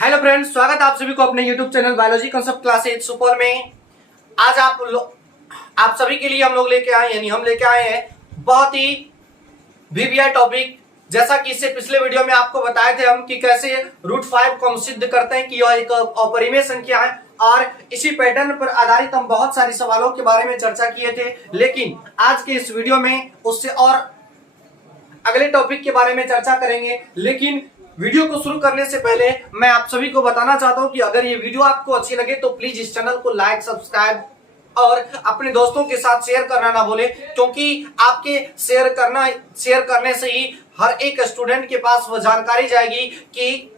Hello friends, स्वागत है आप सभी को अपने YouTube channel biology concept classes super में। आज आप सभी के लिए हम लोग लेके आए यानी हम लेके आए हैं बहुत ही वीवीआई टॉपिक। जैसा कि इससे पिछले वीडियो में आपको बताए थे हम कि कैसे रूट 5 को हम सिद्ध करते हैं कि यह एक अपरिमेय संख्या है, और इसी पैटर्न पर आधारित हम बहुत सारे सवालों के बारे में चर्चा किए थे। लेकिन आज के इस वीडियो में उससे और अगले टॉपिक के बारे में चर्चा करेंगे। लेकिन वीडियो को शुरू करने से पहले मैं आप सभी को बताना चाहता हूं कि अगर ये वीडियो आपको अच्छी लगे तो प्लीज इस चैनल को लाइक, सब्सक्राइब और अपने दोस्तों के साथ शेयर करना ना भूलें, क्योंकि आपके शेयर करने से ही हर एक स्टूडेंट के पास वह जानकारी जाएगी कि,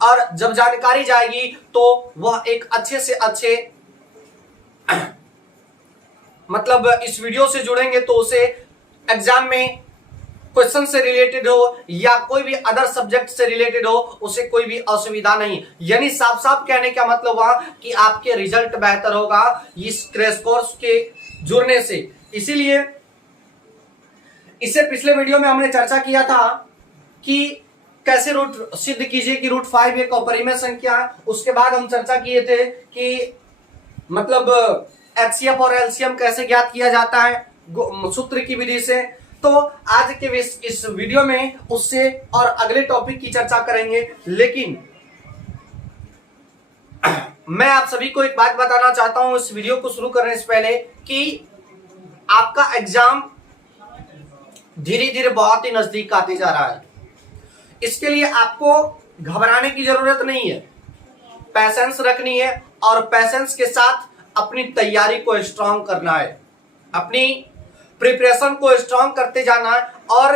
और जब जानकारी जाएगी तो वह एक अच्छे से अच्छे मतलब इस वीडियो से जुड़ेंगे तो उसे एग्जाम में क्वेश्चन से रिलेटेड हो या कोई भी अदर सब्जेक्ट से रिलेटेड हो, उसे कोई भी असुविधा नहीं। यानी साफ साफ कहने का मतलब हुआ कि आपके रिजल्ट बेहतर होगा इस क्रैश कोर्स के जुड़ने से। इसीलिए इससे पिछले वीडियो में हमने चर्चा किया था कि कैसे रूट सिद्ध कीजिए कि रूट 5 एक अपरिमेय संख्या है। उसके बाद हम चर्चा किए थे कि मतलब एचसीएफ और एलसीएम कैसे ज्ञात किया जाता है सूत्र की विधि से। तो आज के इस वीडियो में उससे और अगले टॉपिक की चर्चा करेंगे। लेकिन मैं आप सभी को एक बात बताना चाहता हूं इस वीडियो को शुरू करने से पहले कि आपका एग्जाम धीरे धीरे बहुत ही नजदीक आते जा रहा है। इसके लिए आपको घबराने की जरूरत नहीं है, पैसेंस रखनी है और पैसेंस के साथ अपनी तैयारी को स्ट्रांग करना है, अपनी प्रिपरेशन को स्ट्रांग करते जाना है। और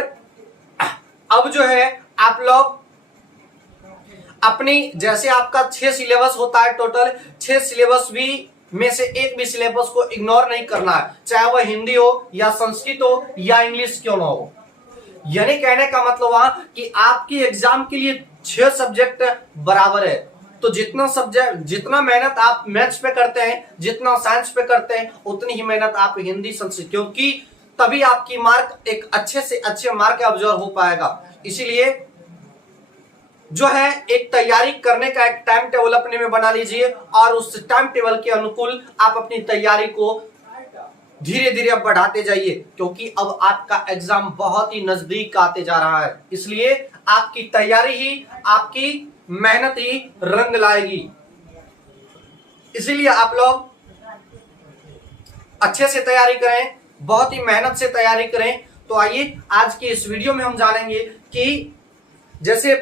अब जो है आप लोग अपनी, जैसे आपका 6 सिलेबस होता है टोटल, 6 सिलेबस भी में से एक भी सिलेबस को इग्नोर नहीं करना है, चाहे वह हिंदी हो या संस्कृत हो या इंग्लिश क्यों ना हो। यानी कहने का मतलब हुआ कि आपकी एग्जाम के लिए 6 सब्जेक्ट बराबर है। तो जितना मेहनत आप मैथ्स पे करते हैं, जितना साइंस पे करते हैं, उतनी ही मेहनत आप हिंदी संस्कृत, क्योंकि तभी आपकी मार्क एक अच्छे से अच्छे मार्क ऑब्जर्व हो पाएगा। इसीलिए जो है एक तैयारी करने का एक टाइम टेबल अपने में बना लीजिए और उस टाइम टेबल के अनुकूल आप अपनी तैयारी को धीरे धीरे अब बढ़ाते जाइए, क्योंकि अब आपका एग्जाम बहुत ही नजदीक आते जा रहा है। इसलिए आपकी तैयारी ही, आपकी मेहनत ही रंग लाएगी। इसीलिए आप लोग अच्छे से तैयारी करें, बहुत ही मेहनत से तैयारी करें। तो आइए आज के इस वीडियो में हम जानेंगे कि जैसे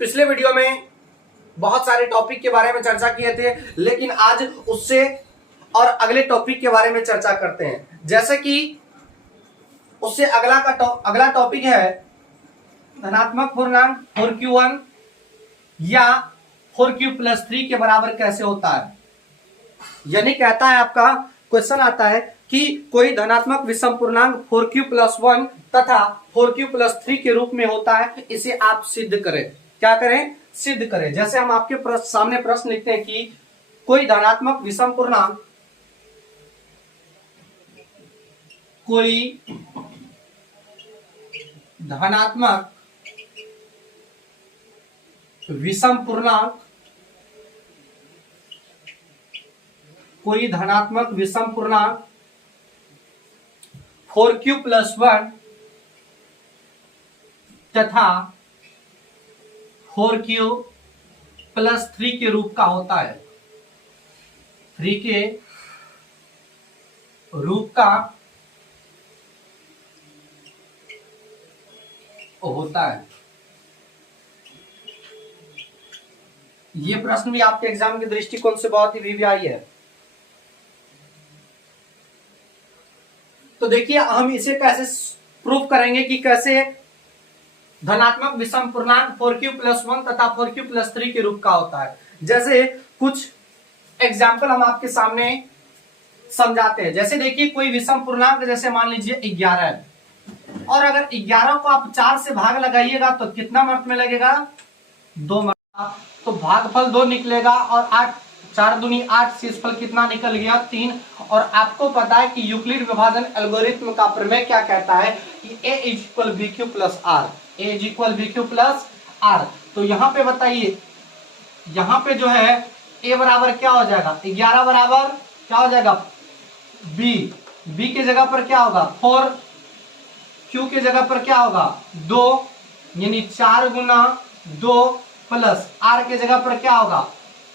पिछले वीडियो में बहुत सारे टॉपिक के बारे में चर्चा किए थे, लेकिन आज उससे और अगले टॉपिक के बारे में चर्चा करते हैं। जैसे कि उससे अगला टॉपिक है धनात्मक पूर्णांक 4q1 या 4q+3 के बराबर कैसे होता है। यानी कहता है, आपका क्वेश्चन आता है कि कोई धनात्मक विषम पूर्णांक 4q+1 तथा 4q+3 के रूप में होता है, इसे आप सिद्ध करें। क्या करें? सिद्ध करें। जैसे हम आपके सामने प्रश्न लिखते हैं कि कोई धनात्मक विषम पूर्णांक कोई धनात्मक विषम पूर्णांक 4q+1 तथा 4q+3 के रूप का होता है। 3 के रूप का होता है। ये प्रश्न भी आपके एग्जाम के दृष्टिकोण से बहुत ही वीवीआई है। तो देखिए हम इसे कैसे प्रूफ करेंगे कि कैसे धनात्मक विषम पूर्णांक 4q+1 तथा 4q+3 के रूप का होता है। जैसे कुछ एग्जाम्पल हम आपके सामने समझाते हैं। जैसे देखिए कोई विषम पूर्णांक, जैसे मान लीजिए 11 है, और अगर 11 को आप 4 से भाग लगाइएगा तो कितना मर्त में लगेगा? 2 मर्त। तो भागफल 2 निकलेगा और 8 4 दूनी 8, शेषफल कितना निकल गया? 3। और आपको पता है कि यूक्लिड विभाजन एल्गोरिथ्म का प्रमेय क्या कहता है कि a = bq + r, a = bq + R. तो यहाँ पे बताइए, यहाँ पे जो है ए बराबर क्या हो जाएगा, 11 बराबर क्या हो जाएगा बी, बी की जगह पर क्या होगा 4, क्यू की जगह पर क्या होगा 2, यानी 4 गुना 2 प्लस आर की जगह पर क्या होगा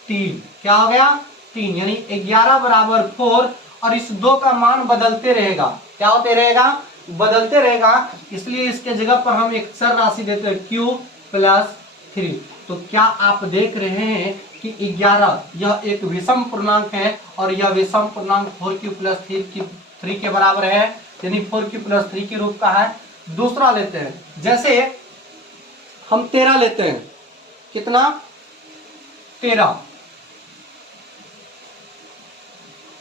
3, क्या हो गया 3, यानी 11 बराबर 4। और इस 2 का मान बदलते रहेगा, क्या होते रहेगा बदलते रहेगा, इसलिए इसके जगह पर हम एक चर राशि देते हैं q प्लस 3। तो क्या आप देख रहे हैं कि 11 यह एक विषम पूर्णांक है और यह विषम पूर्णांक 4q प्लस 3 के बराबर है, यानी 4q प्लस 3 के रूप का है। दूसरा लेते हैं, जैसे हम 13 लेते हैं, कितना 13,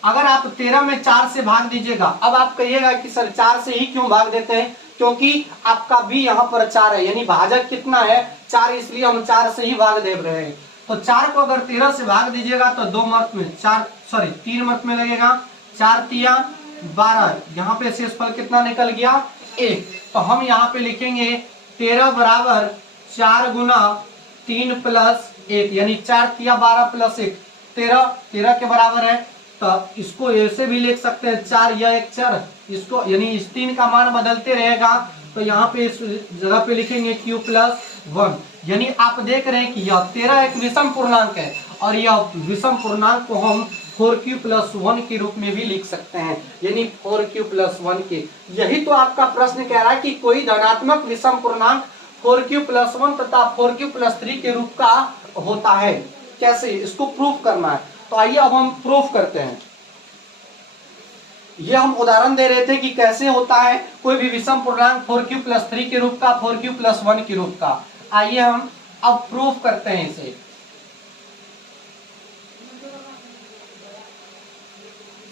अगर आप 13 में 4 से भाग दीजिएगा, अब आप कहिएगा कि सर 4 से ही क्यों भाग देते हैं, क्योंकि आपका भी यहाँ पर 4 है, यानी भाजक कितना है 4, इसलिए हम 4 से ही भाग दे रहे हैं। तो 4 को अगर 13 से भाग दीजिएगा तो 2 मत में 3 मत में लगेगा, 4 तिया 12, यहाँ पे शेषफल कितना निकल गया 1। तो हम यहाँ पे लिखेंगे 13 बराबर 4 गुना 3 प्लस 1, यानी 4 तिया 12 प्लस 1 13 के बराबर है। तो इसको ऐसे भी लिख सकते हैं 4 या 1 4, इसको यानी इस 3 का मान बदलते रहेगा। तो यहाँ पे इस जगह पे लिखेंगे q प्लस 1, यानी आप देख रहे हैं कि यह 13 एक विषम पूर्णांक है और यह विषम पूर्णांक को हम 4q प्लस 1 के रूप में भी लिख सकते हैं, यानी 4q प्लस 1 के। यही तो आपका प्रश्न कह रहा है कि कोई धनात्मक विषम पूर्णांक 4q प्लस 1 तथा 4q प्लस 3 के रूप का होता है, कैसे इसको प्रूफ करना है। तो आइए अब हम प्रूफ करते हैं। ये हम उदाहरण दे रहे थे कि कैसे होता है कोई भी विषम पूर्णांक 4q प्लस 3 के रूप का 4q प्लस 1 के रूप का। आइए हम अब प्रूफ करते हैं इसे।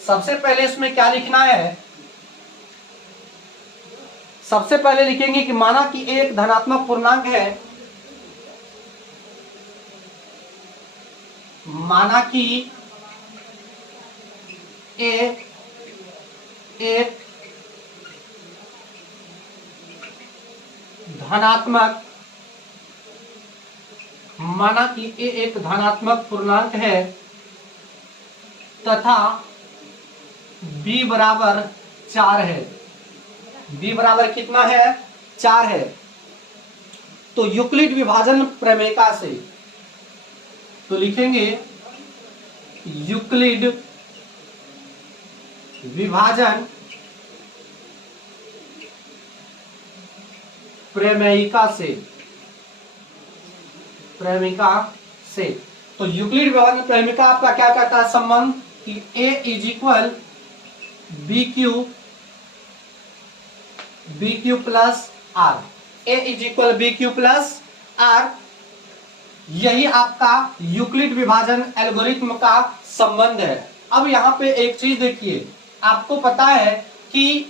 सबसे पहले इसमें क्या लिखना है, सबसे पहले लिखेंगे कि माना कि एक धनात्मक पूर्णांक है, माना कि एक धनात्मक, माना कि ए एक धनात्मक पूर्णांक है तथा b बराबर 4 है, b बराबर कितना है 4 है। तो यूक्लिड विभाजन प्रमेय से तो लिखेंगे यूक्लिड विभाजन प्रमेयिका से तो यूक्लिड विभाजन प्रमेयिका आपका क्या कहता है संबंध कि a is equal B Q plus R, a is equal B Q plus R, यही आपका यूक्लिड विभाजन एल्गोरिथ्म का संबंध है। अब यहाँ पे एक चीज देखिए, आपको पता है कि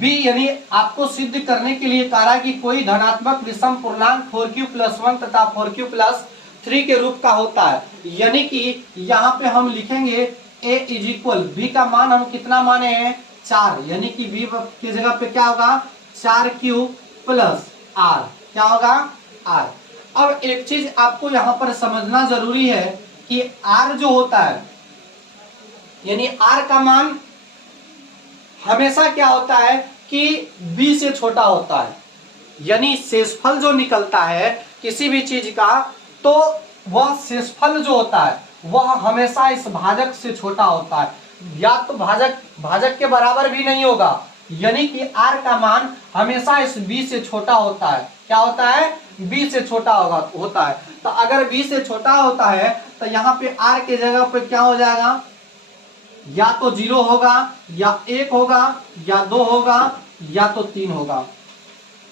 b यानी आपको सिद्ध करने के लिए कहा कि कोई धनात्मक विषम पूर्णांक 4q प्लस 1 तथा 4q प्लस 3 के रूप का होता है, यानी कि यहाँ पे हम लिखेंगे a इज इक्वल बी का मान हम कितना माने हैं 4, यानी कि b की जगह पे क्या होगा 4q प्लस r, क्या होगा r। अब एक चीज आपको यहाँ पर समझना जरूरी है कि r जो होता है, यानी r का मान हमेशा क्या होता है कि b से छोटा होता है, यानी शेषफल जो निकलता है किसी भी चीज का, तो वह शेषफल जो होता है वह हमेशा इस भाजक से छोटा होता है, या तो भाजक के बराबर भी नहीं होगा, यानी कि r का मान हमेशा इस b से छोटा होता है। क्या होता है b से छोटा होता है। तो अगर b से छोटा होता है तो यहाँ पे r के जगह पे क्या हो जाएगा, या तो 0 होगा या 1 होगा या 2 होगा या तो 3 होगा,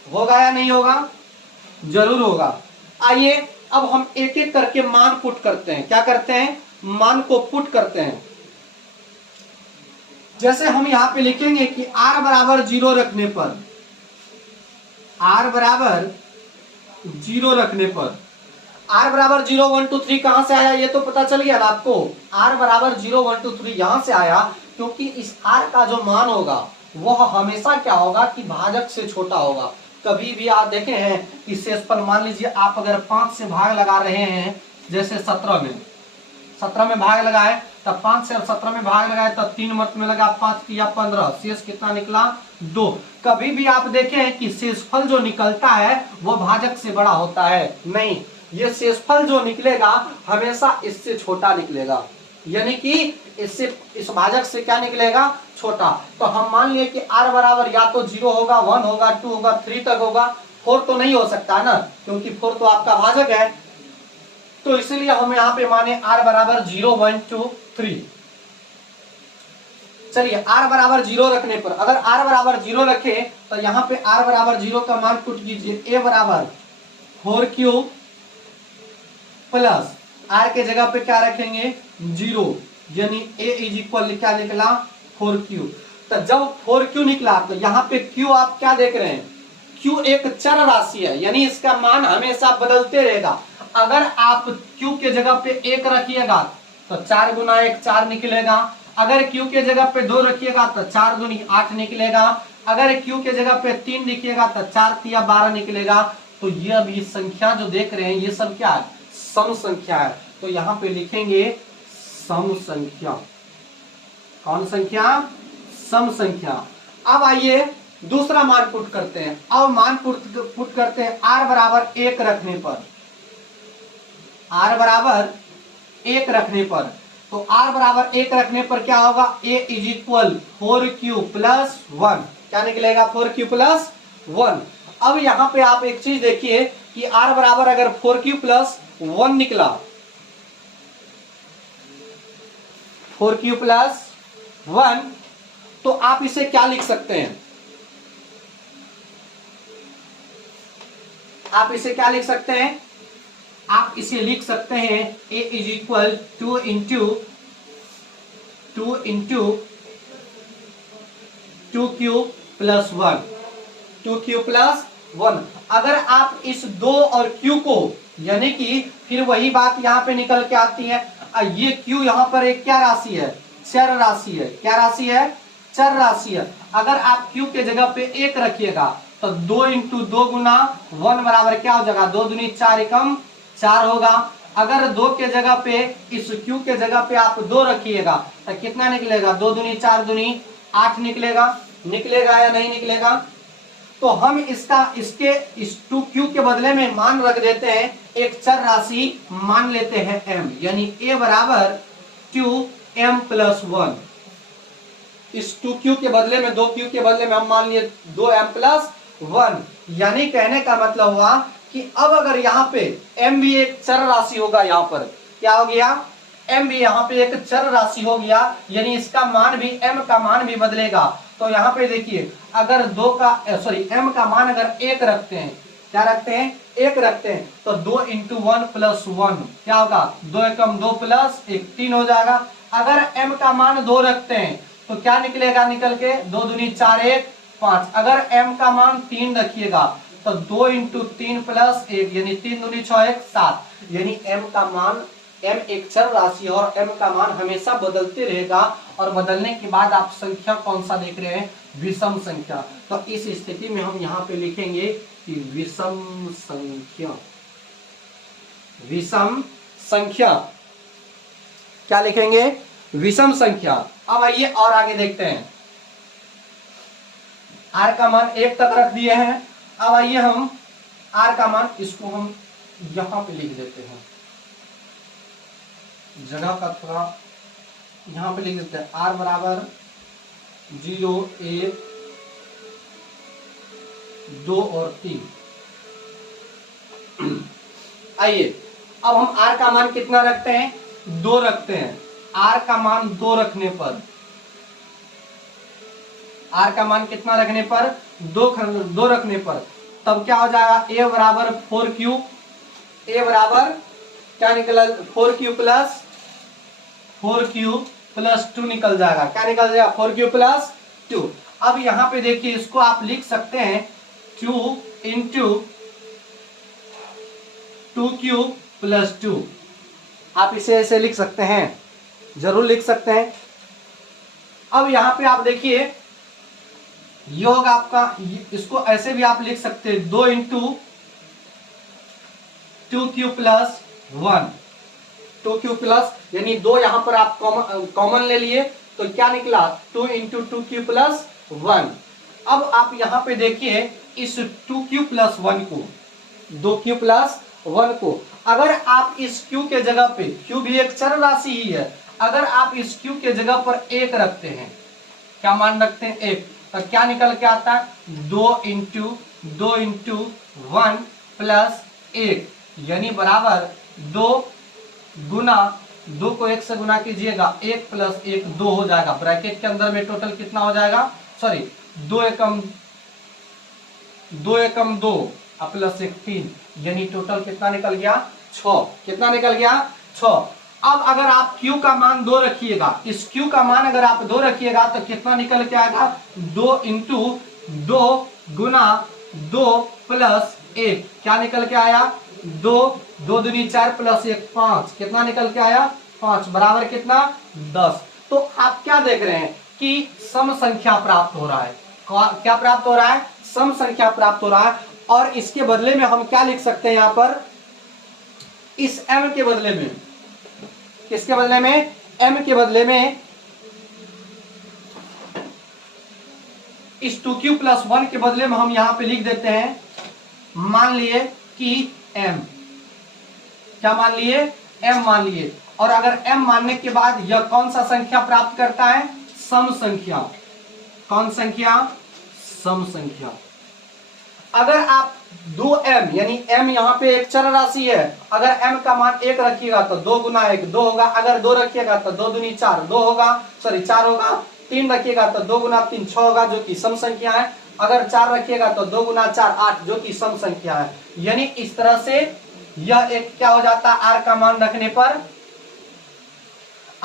होगा या नहीं होगा, जरूर होगा। आइए अब हम एक एक करके मान पुट करते हैं, क्या करते हैं मान को पुट करते हैं। जैसे हम यहाँ पे लिखेंगे कि r बराबर 0 रखने पर, r बराबर 0 रखने पर, r बराबर 0 1 2 3 कहां से आया ये तो पता चल गया ना आपको, r बराबर 0 1 2 3 यहां से आया, क्योंकि इस r का जो मान होगा वह हमेशा क्या होगा कि भाजक से छोटा होगा। कभी भी आप देखे हैं कि शेषफल, मान लीजिए आप अगर 5 से भाग लगा रहे हैं, जैसे 17 में भाग लगाए, तब 5 से 17 में भाग लगाए, तब 3 मर्त में लगा, 5 किया 15, शेष कितना निकला 2। कभी भी आप देखें कि शेषफल जो निकलता है वो भाजक से बड़ा होता है, नहीं, ये शेषफल जो निकलेगा हमेशा इससे छोटा निकलेगा, यानी कि इससे, इस भाजक से क्या निकलेगा, छोटा। तो हम मान लिए कि r बराबर या तो 0 होगा, 1 होगा, 2 होगा, 3 तक होगा, 4 तो नहीं हो सकता ना, क्योंकि 4 तो आपका भाजक है। तो इसलिए हम यहाँ पे माने r बराबर 0, 1, 2, 3। चलिए r बराबर 0 रखने पर, अगर r बराबर 0 रखे तो यहाँ पे r बराबर 0 का मान पुट कीजिए, a बराबर 4q प्लस r के जगह पे क्या रखेंगे 0, यानी a इज इक्वल क्या निकला 4q। तो जब 4q निकला तो यहाँ पे q आप क्या देख रहे हैं, q एक चर राशि है, यानी इसका मान हमेशा बदलते रहेगा। अगर आप q के जगह पे 1 रखिएगा तो 4 गुना 1 4 निकलेगा, अगर q के जगह पे 2 रखिएगा तो 4 दूनी 8 निकलेगा, अगर q के जगह पे 3 लिखिएगा तो 4 तिया 12 निकलेगा। तो ये अभी संख्या जो देख रहे हैं ये सब क्या है, सम संख्या है। तो यहाँ पे लिखेंगे सम संख्या, कौन संख्या, सम संख्या। अब आइए दूसरा मान पुट करते हैं, अब मान पुट करते हैं r बराबर 1 रखने पर, r बराबर 1 रखने पर, तो r बराबर 1 रखने पर क्या होगा, a is equal 4q plus 1, क्या निकलेगा 4q प्लस 1। अब यहाँ पे आप एक चीज देखिए कि r बराबर अगर 4q प्लस 1 निकला, 4q प्लस 1, तो आप इसे क्या लिख सकते हैं, आप इसे क्या लिख सकते हैं, आप इसे लिख सकते हैं a is equal 2 into 2q plus 1, 2q plus 1। अगर आप इस 2 और q को, यानी कि फिर वही बात यहाँ पे निकल के आती है, ये q यहाँ पर एक क्या राशि है, चर राशि है, क्या राशि है, चर राशि है। अगर आप q के जगह पे 1 रखिएगा तो 2 इंटू 2 गुना 1 बराबर क्या हो जाएगा, 2 दूनी 4 एकम 4 होगा। अगर 2 के जगह पे, इस q के जगह पे आप 2 रखिएगा तो कितना निकलेगा, 2 दूनी 4 दूनी 8 निकलेगा, निकलेगा या नहीं निकलेगा। तो हम इसका, इसके इस 2q के बदले में मान रख देते हैं, एक चर राशि मान लेते हैं m, यानी a बराबर 2m प्लस 1। इस 2q के बदले में, 2q के बदले में हम मान लिए 2m प्लस 1, यानी कहने का मतलब हुआ कि अब अगर यहाँ पे m भी एक चर राशि होगा, यहाँ पर क्या हो गया, m भी यहाँ पे एक चर राशि हो गया, यानी इसका मान भी, m का मान भी बदलेगा। तो यहाँ पे देखिए, अगर m का मान अगर 1 रखते हैं, क्या रखते हैं, 1 रखते हैं, तो 2 इंटू 1 प्लस 1 क्या होगा, 2 एकम 2 प्लस 1 3 हो जाएगा। अगर m का मान 2 रखते हैं तो क्या निकलेगा, निकल के 2 दूनी 4 1 5। अगर m का मान 3 रखिएगा तो 2 इंटू 3 प्लस 1, यानी 3 दूनी 6 1 7, यानी m का मान, m एक चर राशि और m का मान हमेशा बदलते रहेगा, और बदलने के बाद आप संख्या कौन सा देख रहे हैं, विषम संख्या। तो इस स्थिति में हम यहाँ पे लिखेंगे कि विषम संख्या, विषम संख्या, क्या लिखेंगे, विषम संख्या। अब आइए और आगे देखते हैं, r का मान 1 तक रख दिए हैं। अब आइए हम r का मान, इसको हम यहां पे लिख देते हैं, जगह का थोड़ा यहां पे लिख देते हैं, r बराबर 0 1 2 और 3। आइए अब हम r का मान कितना रखते हैं, 2 रखते हैं। r का मान 2 रखने पर, r का मान कितना रखने पर, 2 रखने पर, तब क्या हो जाएगा, a बराबर 4q, a बराबर क्या निकला, 4q प्लस 2 निकल जाएगा, क्या निकल जाएगा, 4q प्लस 2। अब यहाँ पे देखिए, इसको आप लिख सकते हैं 2 इंटू 2q प्लस 2, आप इसे ऐसे लिख सकते हैं, जरूर लिख सकते हैं। अब यहाँ पे आप देखिए ये होगा आपका, इसको ऐसे भी आप लिख सकते हैं 2 into 2q plus 1, 2q plus, यानी 2 यहां पर आप कॉमन ले लिए तो क्या निकला 2 इंटू 2q प्लस 1। अब आप यहां पे देखिए इस 2q प्लस 1 को, 2q प्लस 1 को अगर आप इस q के जगह पे, q भी एक चर राशि ही है, अगर आप इस q के जगह पर 1 रखते हैं, क्या मान रखते हैं 1, तो क्या निकल के आता है 2 इंटू 1 प्लस 1, यानी बराबर 2 गुना 2 को 1 से गुना कीजिएगा 1 प्लस 1 2 हो जाएगा। ब्रैकेट के अंदर में टोटल कितना हो जाएगा, सॉरी 2 एकम 2 प्लस 1 3, यानी टोटल कितना निकल गया 6। कितना निकल गया 6। अब अगर आप q का मान 2 रखिएगा, इस q का मान अगर आप 2 रखिएगा तो कितना निकल के आएगा 2 इंटू 2 गुना 2 प्लस 1, क्या निकल के आया 2 2 दूनी 4 प्लस 1 5, कितना निकल के आया 5, बराबर कितना 10। तो आप क्या देख रहे हैं कि सम संख्या प्राप्त हो रहा है। क्या प्राप्त हो रहा है, सम संख्या प्राप्त हो रहा है। और इसके बदले में हम क्या लिख सकते हैं यहां पर, इस m के बदले में, किसके बदले में, m के बदले में इस 2q प्लस 1 के बदले में हम यहां पे लिख देते हैं, मान लिए कि m, क्या मान लिए m मान लिए। और अगर m मानने के बाद यह कौन सा संख्या प्राप्त करता है, सम संख्या। कौन संख्या, सम संख्या। अगर आप 2m, यानी m यहां पे एक चर राशि है, अगर m का मान 1 रखिएगा तो 2 गुना 1 2 होगा, अगर 2 रखिएगा तो 2 दूनी 4 2 होगा, सॉरी 4 होगा, 3 रखिएगा तो 2 गुना 3 6 होगा जो कि सम संख्या है, अगर 4 रखिएगा तो 2 गुना 4 8 जो कि सम संख्या है। यानी इस तरह से यह एक क्या हो जाता है, r का मान रखने पर,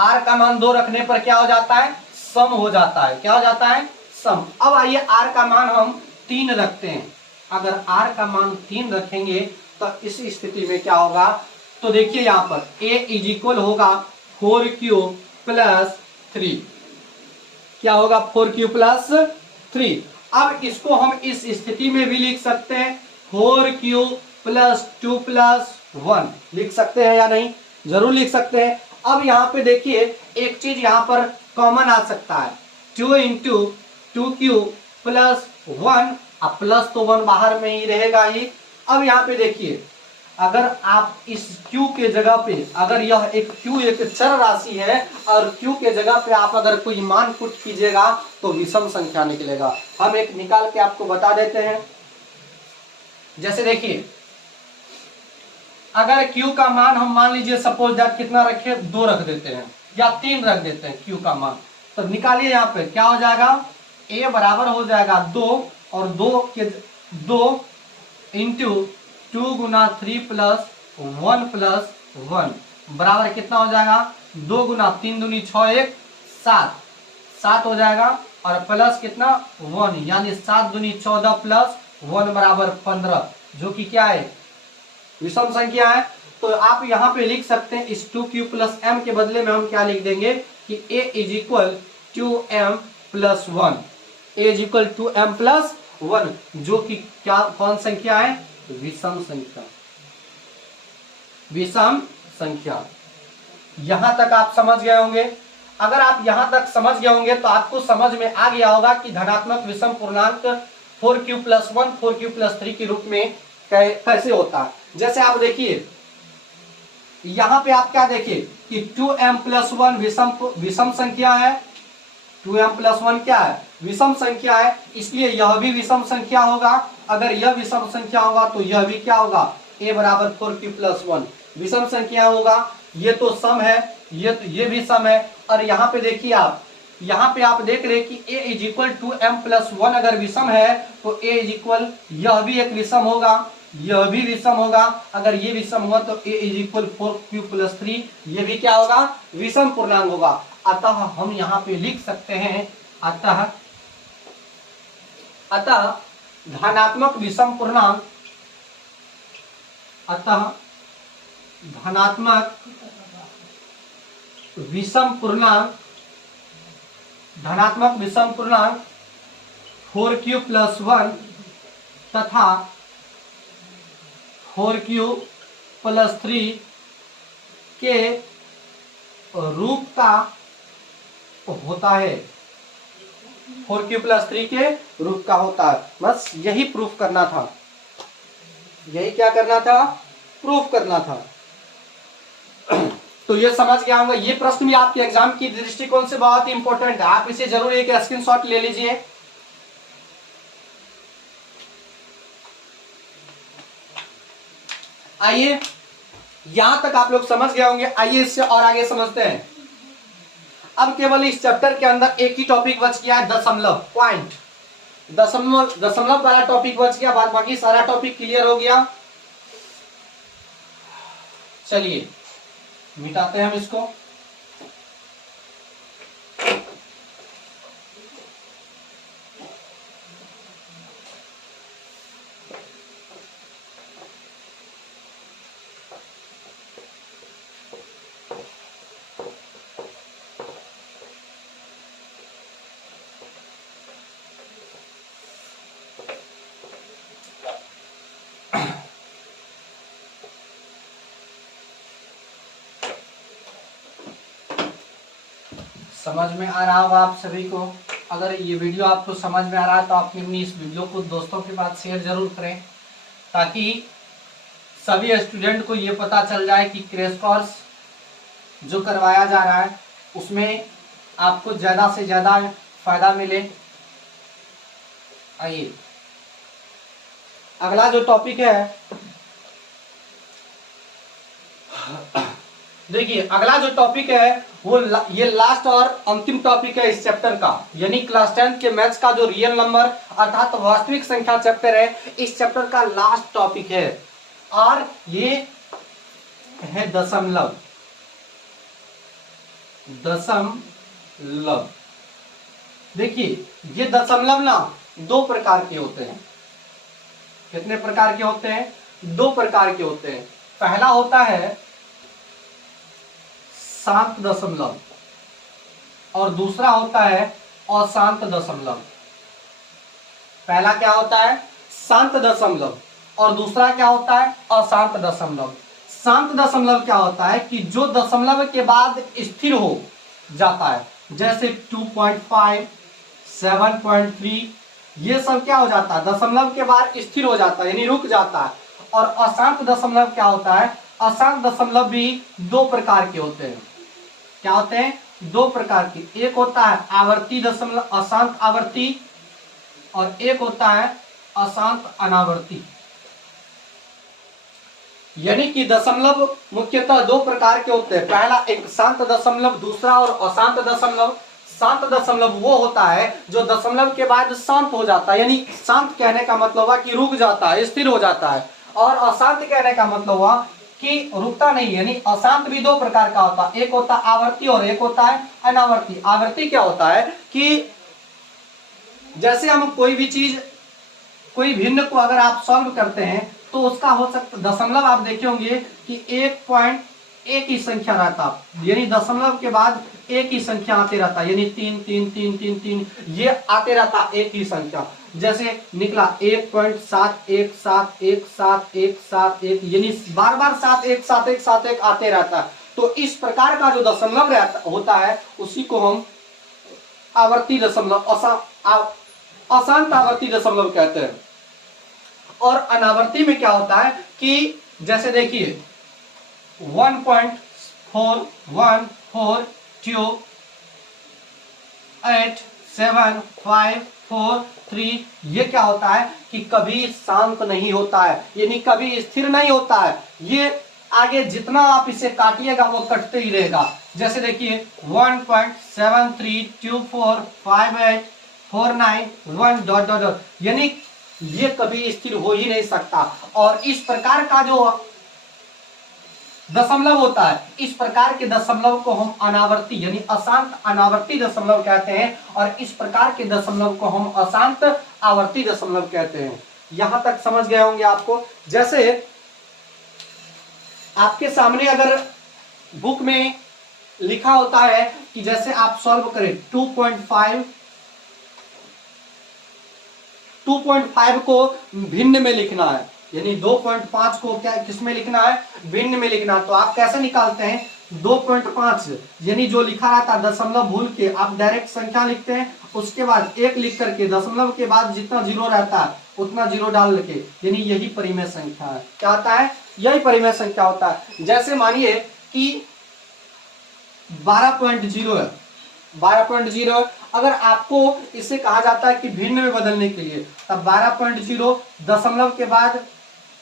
r का मान 2 रखने पर क्या हो जाता है, सम हो जाता है। क्या हो जाता है, सम। अब आइए r का मान हम 3 रखते हैं, अगर r का मान 3 रखेंगे तो इस स्थिति में क्या होगा, तो देखिए यहां पर a इज इक्वल होगा 4q प्लस 3, क्या होगा 4q प्लस 3। अब इसको हम इस स्थिति में भी लिख सकते हैं 4q प्लस 2 प्लस 1, लिख सकते हैं या नहीं, जरूर लिख सकते हैं। अब यहां पे देखिए एक चीज यहां पर कॉमन आ सकता है, 2 इंटू 2q प्लस 1, अब प्लस तो 1 बाहर में ही रहेगा ही। अब यहाँ पे देखिए अगर आप इस q के जगह पे, अगर यह एक q एक चर राशि है और q के जगह पे आप अगर कोई मान पुट कीजिएगा तो विषम संख्या निकलेगा। हम एक निकाल के आपको बता देते हैं। जैसे देखिए अगर q का मान हम मान लीजिए सपोज दैट कितना रखे, 2 रख देते हैं या 3 रख देते हैं q का मान, तो निकालिए यहाँ पे क्या हो जाएगा, a बराबर हो जाएगा 2 और 2 इंटू 2 गुना 3 प्लस 1 प्लस 1 बराबर कितना हो जाएगा, 2 गुना 3 दूनी 6 1 7 7 हो जाएगा, और प्लस कितना 1, यानी 7 दूनी 14 प्लस 1 बराबर 15, जो कि क्या है, विषम संख्या है। तो आप यहाँ पे लिख सकते हैं इस 2q प्लस m के बदले में हम क्या लिख देंगे कि a is equal 2m plus 1, a is equal 2m plus 1, जो कि क्या कौन संख्या है, विषम संख्या, विषम संख्या। यहां तक आप समझ गए होंगे। अगर आप यहां तक समझ गए होंगे तो आपको समझ में आ गया होगा कि धनात्मक विषम पूर्णांक 4q प्लस 1 4q प्लस 3 के रूप में कैसे होता है। जैसे आप देखिए यहां पे आप क्या देखिए कि 2m प्लस 1 विषम संख्या है, 2m प्लस 1 क्या है, विषम संख्या है, इसलिए यह भी विषम संख्या होगा। अगर यह विषम संख्या होगा तो यह भी क्या होगा, a बराबर 4q प्लस 1 विषम संख्या होगा। ये तो सम है, ये भी सम है। और यहाँ पे देखिए आप, यहाँ पे आप देख रहे कि a is equal to m plus 1 अगर विषम है तो a इज इक्वल, यह भी एक विषम होगा, यह भी विषम होगा। अगर ये विषम हुआ तो a is equal 4q plus 3, ये भी क्या होगा, विषम पूर्णांक होगा। अतः हम यहाँ पे लिख सकते हैं, अतः धनात्मक विषम पूर्णांक, अतः धनात्मक विषम पूर्णांक, धनात्मक विषम पूर्णांक 4q+1 तथा 4q+3 के रूप का होता है। 4q+3 के रूप का होता है। बस यही प्रूफ करना था, यही क्या करना था, प्रूफ करना था। तो ये समझ गया होगा। ये प्रश्न भी आपके एग्जाम की दृष्टिकोण से बहुत ही इंपॉर्टेंट है, आप इसे जरूर एक स्क्रीनशॉट ले लीजिए। आइए, यहां तक आप लोग समझ गए होंगे। आइए इससे और आगे समझते हैं। अब केवल इस चैप्टर के अंदर एक ही टॉपिक बच गया है, दशमलव, पॉइंट, दशमलव वाला टॉपिक बच गया, बाद बाकी सारा टॉपिक क्लियर हो गया। चलिए मिटाते हैं हम इसको। समझ में आ रहा होगा आप सभी को। अगर ये वीडियो आपको समझ में आ रहा है तो आप अपनी इस वीडियो को दोस्तों के पास शेयर जरूर करें, ताकि सभी स्टूडेंट को ये पता चल जाए कि क्रैश कोर्स जो करवाया जा रहा है उसमें आपको ज़्यादा से ज़्यादा फायदा मिले। आइए, अगला जो टॉपिक है, देखिए अगला जो टॉपिक है वो ये लास्ट और अंतिम टॉपिक है इस चैप्टर का, यानी क्लास 10 के मैथ्स का जो रियल नंबर अर्थात वास्तविक संख्या चैप्टर है, इस चैप्टर का लास्ट टॉपिक है। और ये है दशमलव। दशमलव, देखिए ये दशमलव ना दो प्रकार के होते हैं। कितने प्रकार के होते हैं? दो प्रकार के होते हैं। पहला होता है शांत दशमलव और दूसरा होता है अशांत दशमलव। पहला क्या होता है? शांत दशमलव, और दूसरा क्या होता है? अशांत दशमलव। शांत दशमलव क्या होता है कि जो दशमलव के बाद स्थिर हो जाता है, जैसे 2.5, 7.3, ये सब क्या हो जाता है? दशमलव के बाद स्थिर हो जाता है, यानी रुक जाता है। और अशांत दशमलव क्या होता है? अशांत दशमलव भी दो प्रकार के होते हैं। क्या होते हैं? दो प्रकार के। एक होता है आवर्ती दशमलव, अशांत आवर्ती, और एक होता है अशांत अनावर्ती। यानी कि दशमलव मुख्यतः दो प्रकार के होते हैं। पहला एक शांत दशमलव, दूसरा और अशांत दशमलव। शांत दशमलव वो होता है जो दशमलव के बाद शांत हो जाता है, यानी शांत कहने का मतलब हुआ कि रुक जाता है, स्थिर हो जाता है। और अशांत कहने का मतलब हुआ कि रुकता नहीं, यानी अशांत भी दो प्रकार का होता है। एक होता है आवर्ती और एक होता है अनावर्ती। आवर्ती क्या होता है कि जैसे हम कोई भी चीज, कोई भिन्न को अगर आप सॉल्व करते हैं तो उसका हो सकता दशमलव, आप देखे होंगे कि 1 ही संख्या रहता, यानी दशमलव के बाद एक ही संख्या आते रहता, यानी 3 3 3 3 3 ये आते रहता एक ही संख्या। जैसे निकला 1.71717171, यानी बार बार 717171 आते रहता। तो इस प्रकार का जो दशमलव होता है उसी को हम आवर्ती दशमलव, अशांत आवर्ती दशमलव कहते हैं। और अनावर्ती में क्या होता है कि जैसे देखिए 1.4142875543, ये क्या होता है कि कभी शांत नहीं होता है, यानी कभी स्थिर नहीं होता है। ये आगे जितना आप इसे काटिएगा वो कटते ही रहेगा। जैसे देखिए 1.73245849 डॉट डॉट डॉट, यानी ये कभी स्थिर हो ही नहीं सकता। और इस प्रकार का जो दशमलव होता है, इस प्रकार के दशमलव को हम अनावर्ती यानी अशांत अनावर्ती दशमलव कहते हैं, और इस प्रकार के दशमलव को हम अशांत आवर्ती दशमलव कहते हैं। यहां तक समझ गए होंगे आपको। जैसे आपके सामने अगर बुक में लिखा होता है कि जैसे आप सॉल्व करें 2.5 2.5 को भिन्न में लिखना है, यानी 2.5 को क्या किस में लिखना है, भिन्न में लिखना है। तो आप कैसे निकालते हैं, 2.5 यानी जो लिखा रहता है दशमलव भूल के आप डायरेक्ट संख्या लिखते हैं, उसके बाद 1 लिख करके दशमलव के बाद जितना जीरो रहता है उतना जीरो डाल के, यानी यही परिमेय संख्या है। क्या होता है, यही परिमेय संख्या होता है। जैसे मानिए कि 12.0 है, 12.0 अगर आपको इसे कहा जाता है कि भिन्न में बदलने के लिए, तब 12.0 दशमलव के बाद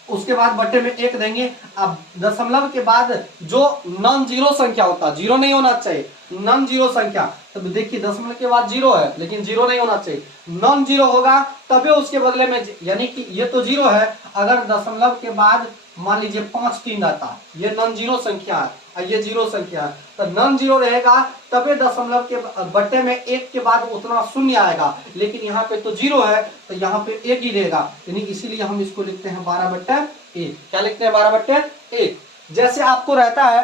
उसके बाद बट्टे में 1 देंगे। अब दशमलव के बाद जो नॉन जीरो संख्या होता है, जीरो नहीं होना चाहिए, नॉन जीरो संख्या, तब देखिए दशमलव के बाद जीरो है लेकिन जीरो नहीं होना चाहिए, नॉन जीरो होगा तभी उसके बदले में, यानी कि ये तो जीरो है, अगर दशमलव के बाद मान लीजिए 5 3 रहता है, ये नॉन जीरो संख्या है और ये जीरो संख्या है, तो नॉन जीरो रहेगा तभी दशमलव के बट्टे में 1 के बाद उतना शून्य आएगा, लेकिन यहाँ पे तो जीरो है तो यहाँ पे 1 ही रहेगा, यानी इसीलिए हम इसको लिखते हैं 12/1। क्या लिखते हैं, 12/1। जैसे आपको रहता है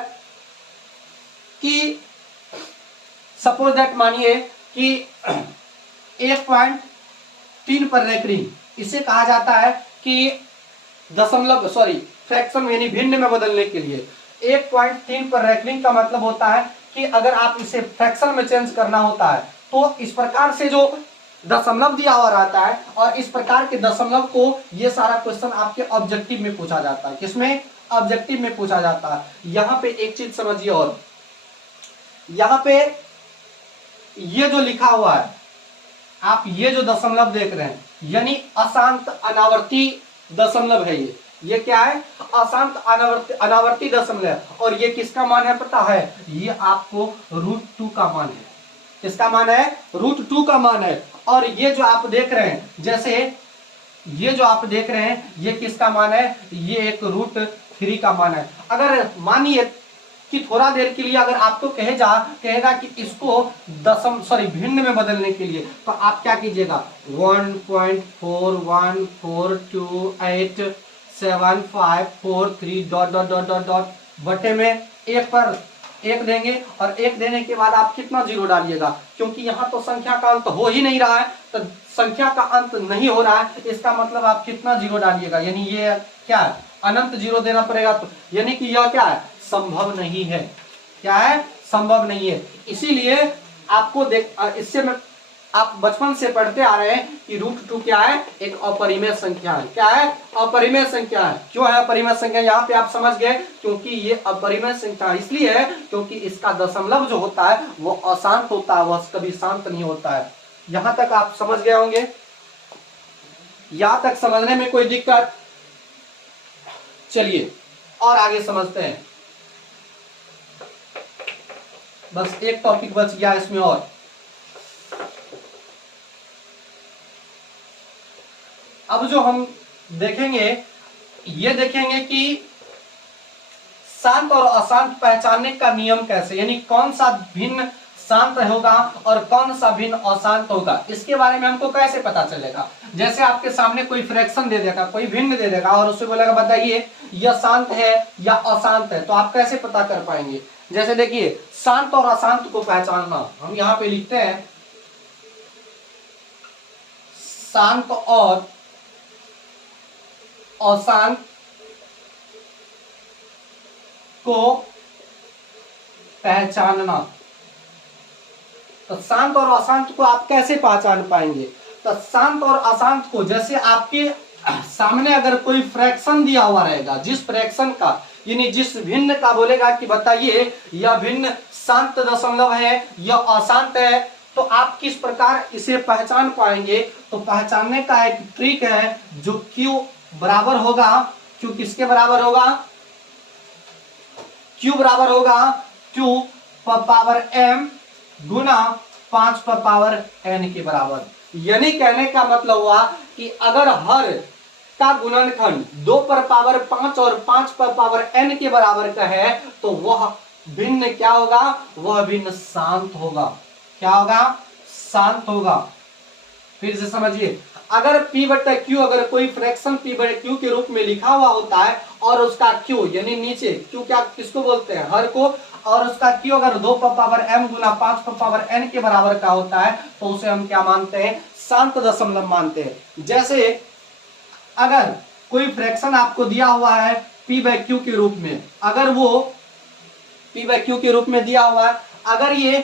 कि सपोज दैट मानिए कि 1.3 पर रैंकिंग, इसे कहा जाता है कि दशमलव फ्रैक्शन यानी भिन्न में बदलने के लिए 1.3 पर रैंकिंग का मतलब होता है कि अगर आप इसे फ्रैक्शन में चेंज करना होता है तो इस प्रकार से जो दशमलव दिया हुआ रहता है, और इस प्रकार के दशमलव को ये सारा क्वेश्चन आपके ऑब्जेक्टिव में पूछा जाता है। किसमें, ऑब्जेक्टिव में पूछा जाता है। यहाँ पे एक चीज समझिए, और यहाँ पे ये जो लिखा हुआ है, आप ये जो दशमलव देख रहे हैं यानी अशांत अनावर्ती दशमलव है, ये क्या है, अशांत अनावर्ती दशमलव, और ये किसका मान है पता है, ये आपको √2 का मान है। किसका मान है, √2 का मान है। और ये जो आप देख रहे हैं, जैसे ये जो आप देख रहे हैं ये किसका मान है, ये एक √3 का मान है। अगर मानिए कि थोड़ा देर के लिए अगर आपको कहेगा कि इसको भिन्न में बदलने के लिए, तो आप क्या कीजिएगा, 1.414287543 ... बटे में 1 पर 1 देंगे, और 1 देने के बाद आप कितना जीरो डालिएगा, क्योंकि यहाँ तो संख्या का अंत हो ही नहीं रहा है, तो संख्या का अंत नहीं हो रहा है, इसका मतलब आप कितना जीरो डालिएगा, यानी ये क्या है, अनंत जीरो देना पड़ेगा। तो यानी कि यह क्या है, संभव नहीं है। क्या है, संभव नहीं है। इसीलिए आपको इससे में आप बचपन से पढ़ते आ रहे हैं कि √2 क्या है, एक अपरिमेय संख्या है। क्या है, अपरिमेय संख्या है। क्यों है अपरिमेय संख्या, यहाँ पे आप समझ गए, क्योंकि ये अपरिमेय संख्या इसलिए है क्योंकि इसका दशमलव जो होता है वो अशांत होता है, वह कभी शांत नहीं होता है। यहां तक आप समझ गए होंगे, यहां तक समझने में कोई दिक्कत, चलिए और आगे समझते हैं। बस एक टॉपिक बच गया इसमें, और अब जो हम देखेंगे ये देखेंगे कि शांत और अशांत पहचानने का नियम कैसे, यानी कौन सा भिन्न शांत होगा और कौन सा भिन्न अशांत होगा, इसके बारे में हमको कैसे पता चलेगा। जैसे आपके सामने कोई फ्रैक्शन दे देगा, कोई भिन्न दे देगा, और उससे बोलेगा बताइए यह शांत है या अशांत है, तो आप कैसे पता कर पाएंगे। जैसे देखिए शांत और अशांत को पहचानना, हम यहाँ पे लिखते हैं शांत और अशांत को पहचानना। तो शांत और अशांत को आप कैसे पहचान पाएंगे, तो शांत और अशांत को, जैसे आपके सामने अगर कोई फ्रैक्शन दिया हुआ रहेगा, जिस फ्रैक्शन का यानी जिस भिन्न का बोलेगा कि बताइए यह भिन्न शांत दशमलव है या अशांत है, तो आप किस प्रकार इसे पहचान पाएंगे। तो पहचानने का एक ट्रिक है, जो Q बराबर होगा, Q किसके बराबर होगा, Q बराबर होगा Q पर पावर m गुना 5 पर पावर n के बराबर। यानी कहने का मतलब हुआ कि अगर हर का गुणनखंड 2 पर पावर 5 और 5 पर पावर n के बराबर का है, तो वह भिन्न क्या होगा, वह भिन्न शांत होगा। क्या होगा, शांत होगा। फिर से समझिए, अगर P/Q अगर कोई फ्रैक्शन P/Q के रूप में लिखा हुआ होता है और उसका Q यानी नीचे Q क्या किसको बोलते हैं, हर को, और उसका क्यू अगर 2 पर पावर m गुना 5 पर पावर n के बराबर का होता है तो उसे हम क्या मानते हैं, शांत दशमलव मानते हैं। जैसे अगर कोई फ्रैक्शन आपको दिया हुआ है p/q के रूप में, अगर वो p/q के रूप में दिया हुआ है, अगर ये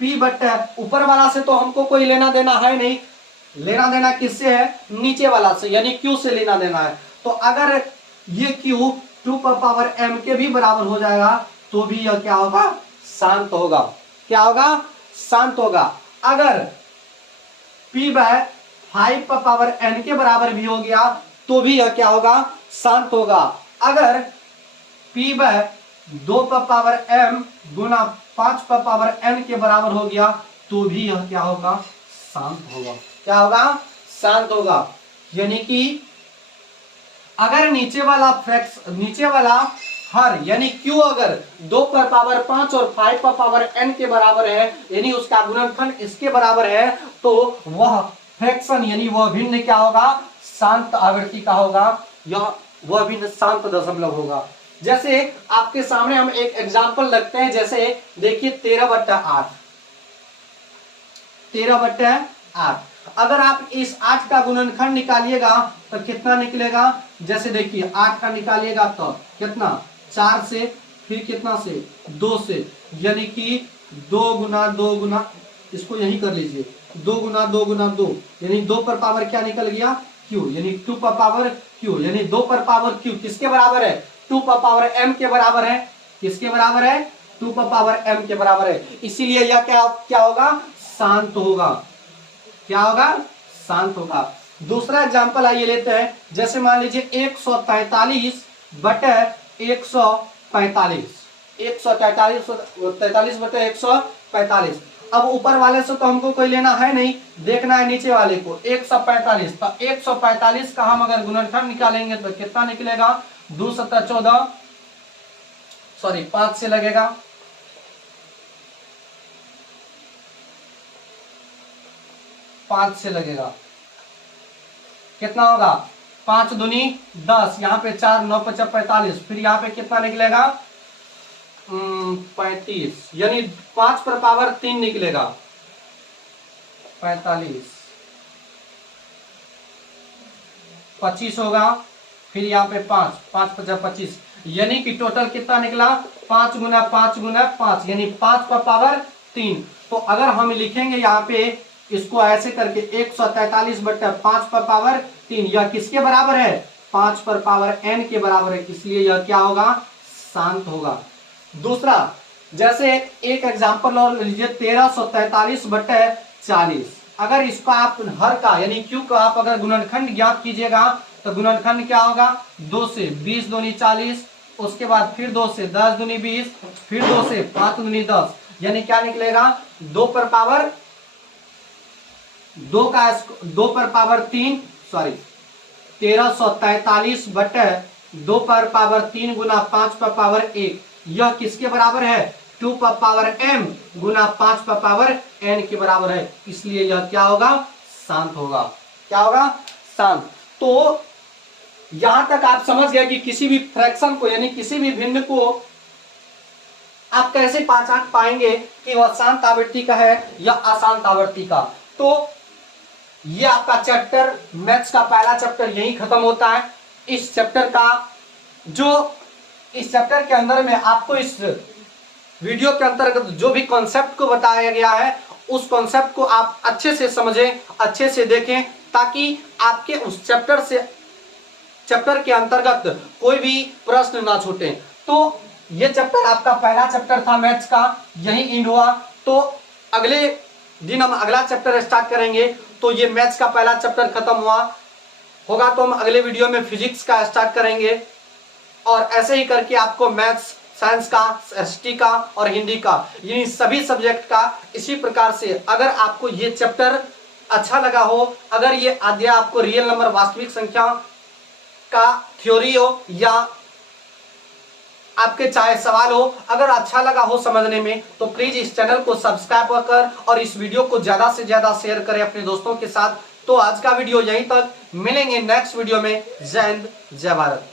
p बट्टा ऊपर वाला से तो हमको कोई लेना देना है नहीं, लेना देना किससे है, नीचे वाला से, यानी q से लेना देना है। तो अगर ये q 2 पर पावर m के भी बराबर हो जाएगा तो भी यह क्या होगा, शांत होगा। क्या होगा, शांत होगा। अगर p/5 पर पावर n के बराबर भी हो गया तो भी यह क्या होगा, शांत होगा। अगर p/2 पर पावर m गुना 5 पर पावर n के बराबर हो गया तो भी यह क्या होगा, शांत होगा। क्या होगा, शांत होगा। यानी कि अगर नीचे वाला हर यानी q अगर 2 पर पावर 5 और 5 पर पावर n के बराबर है, यानी उसका गुणनखंड इसके बराबर है, तो वह फ्रैक्शन यानी वह भिन्न क्या होगा, शांत आवृत्ति का होगा, या वह भिन्न शांत दशमलव होगा। जैसे आपके सामने हम एक एग्जांपल रखते हैं, जैसे देखिए 13/8, 13/8। अगर आप इस 8 का गुणनखंड निकालिएगा तो कितना निकलेगा, जैसे देखिए 8 का निकालिएगा तो कितना, 4 से, फिर कितना से, 2 से, यानी कि 2 गुना 2 गुना, इसको यही कर लीजिए, 2 गुना 2 गुना 2, यानी 2 पर पावर क्या निकल गया, q, यानी 2 पर पावर q, यानी 2 पर पावर q किसके बराबर है, 2 पर पावर m के बराबर है। किसके बराबर है, 2 पर पावर m के बराबर है। इसीलिए यह क्या होगा, शांत होगा। क्या होगा, शांत होगा। दूसरा एग्जांपल आइए लेते हैं, जैसे मान लीजिए 143 बटे 145, 143 बटे 145। अब ऊपर वाले से तो हमको कोई लेना है नहीं, देखना है नीचे वाले को, 145। तो 145 का हम अगर गुणनखंड निकालेंगे तो कितना निकलेगा, 2 7 14, सॉरी 5 से लगेगा, 5 से लगेगा, कितना होगा, 5 दूनी 10, यहाँ पे 4 9 5 45, फिर यहाँ पे कितना निकलेगा, 35, यानी 5 पर पावर 3 निकलेगा, 45, 25 होगा, फिर यहाँ पे 5 5 5 25, यानी कि टोटल कितना निकला, 5 गुना 5 गुना 5, यानी 5 पर पावर 3। तो अगर हम लिखेंगे यहाँ पे इसको ऐसे करके 143 बटे 5 पर पावर 3, यह किसके बराबर है, 5 पर पावर n के बराबर है, इसलिए यह क्या होगा, शांत होगा। दूसरा, जैसे एक एग्जांपल और लीजिए 1343 बटे 40। अगर इसको आप हर का यानी q का आप अगर गुणनखंड ज्ञात कीजिएगा तो गुणनखंड क्या होगा, 2 से 20 दूनी 40, उसके बाद फिर 2 से 10 दूनी 20, फिर 2 से 5 दूनी 10, यानी क्या निकलेगा, 2 पर पावर 2 पर पावर 3, सॉरी 1343 बटे 2 पर पावर 3 गुना 5 पर पावर 1, यह किसके बराबर है, 2 पर पावर m गुना 5 पर पावर n के बराबर है, इसलिए यह क्या होगा, शांत होगा। क्या होगा, शांत। तो यहां तक आप समझ गए कि किसी भी फ्रैक्शन को यानी किसी भी भिन्न को आप कैसे पहचान पाएंगे कि वह शांत आवृत्ति का है या अशांत आवृत्ति का। तो ये आपका चैप्टर मैथ्स का पहला चैप्टर यही खत्म होता है। इस चैप्टर के अंदर में आपको इस वीडियो के अंतर्गत जो भी कॉन्सेप्ट को बताया गया है उस कॉन्सेप्ट को आप अच्छे से समझें, अच्छे से देखें, ताकि आपके उस चैप्टर के अंतर्गत कोई भी प्रश्न ना छूटे। तो ये चैप्टर आपका पहला चैप्टर था मैथ्स का, यही एंड हुआ। तो अगले दिन हम अगला चैप्टर स्टार्ट करेंगे। तो ये मैथ्स का पहला चैप्टर खत्म होगा तो हम अगले वीडियो में फिजिक्स का स्टार्ट करेंगे, और ऐसे ही करके आपको मैथ्स, साइंस का, एसटी का और हिंदी का, यानी सभी सब्जेक्ट का इसी प्रकार से। अगर आपको ये चैप्टर अच्छा लगा हो, अगर ये अध्याय आपको रियल नंबर वास्तविक संख्या का थ्योरी हो या आपके चाहे सवाल हो, अगर अच्छा लगा हो समझने में, तो प्लीज इस चैनल को सब्सक्राइब कर और इस वीडियो को ज्यादा से ज्यादा शेयर करें अपने दोस्तों के साथ। तो आज का वीडियो यहीं तक, मिलेंगे नेक्स्ट वीडियो में। जय हिंद, जय भारत।